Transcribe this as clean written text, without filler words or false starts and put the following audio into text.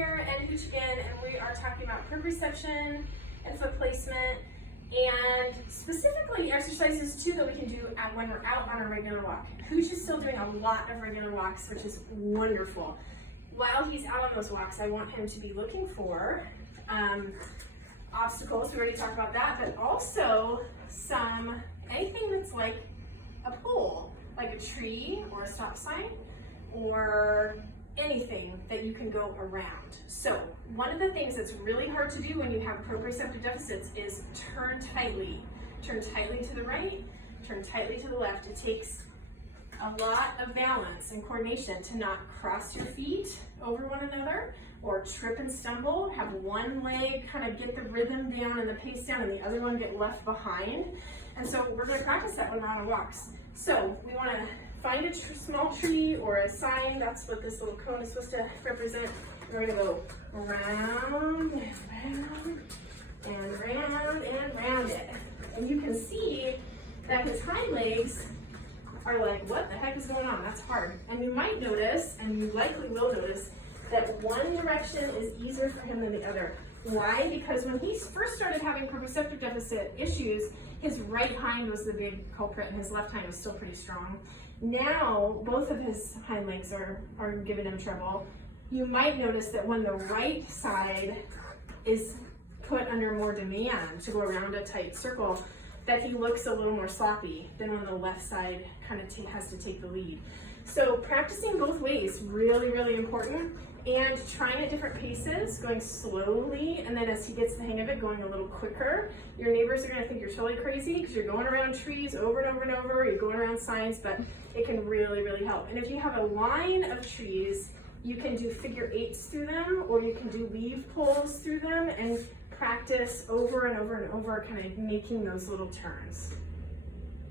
here at Hooch again, and we are talking about proprioception and foot placement, and specifically exercises too that we can do when we're out on a regular walk. Hooch is still doing a lot of regular walks, which is wonderful. While he's out on those walks, I want him to be looking for obstacles. We already talked about that, but also anything that's like a pole, like a tree or a stop sign, or anything that you can go around. So one of the things that's really hard to do when you have proprioceptive deficits is turn tightly. Turn tightly to the right, turn tightly to the left. It takes a lot of balance and coordination to not cross your feet over one another or trip and stumble, have one leg kind of get the rhythm down and the pace down and the other one get left behind. And so we're going to practice that when we're on our walks. So we want to find a small tree or a sign. That's what this little cone is supposed to represent. We're going to go round and round and round and round it. And you can see that his hind legs are like, what the heck is going on? That's hard. And you might notice, and you likely will notice, that one direction is easier for him than the other. Why? Because when he first started having proprioceptive deficit issues, his right hind was the big culprit and his left hind was still pretty strong. Now, both of his hind legs are giving him trouble. You might notice that when the right side is put under more demand to go around a tight circle, that he looks a little more sloppy than when the left side kind of has to take the lead. So practicing both ways, really, really important. And trying at different paces, going slowly, and then as he gets the hang of it, going a little quicker. Your neighbors are going to think you're totally crazy because you're going around trees over and over and over, you're going around signs, but it can really, really help. And if you have a line of trees, you can do figure eights through them, or you can do leaf pulls through them and practice over and over and over, kind of making those little turns.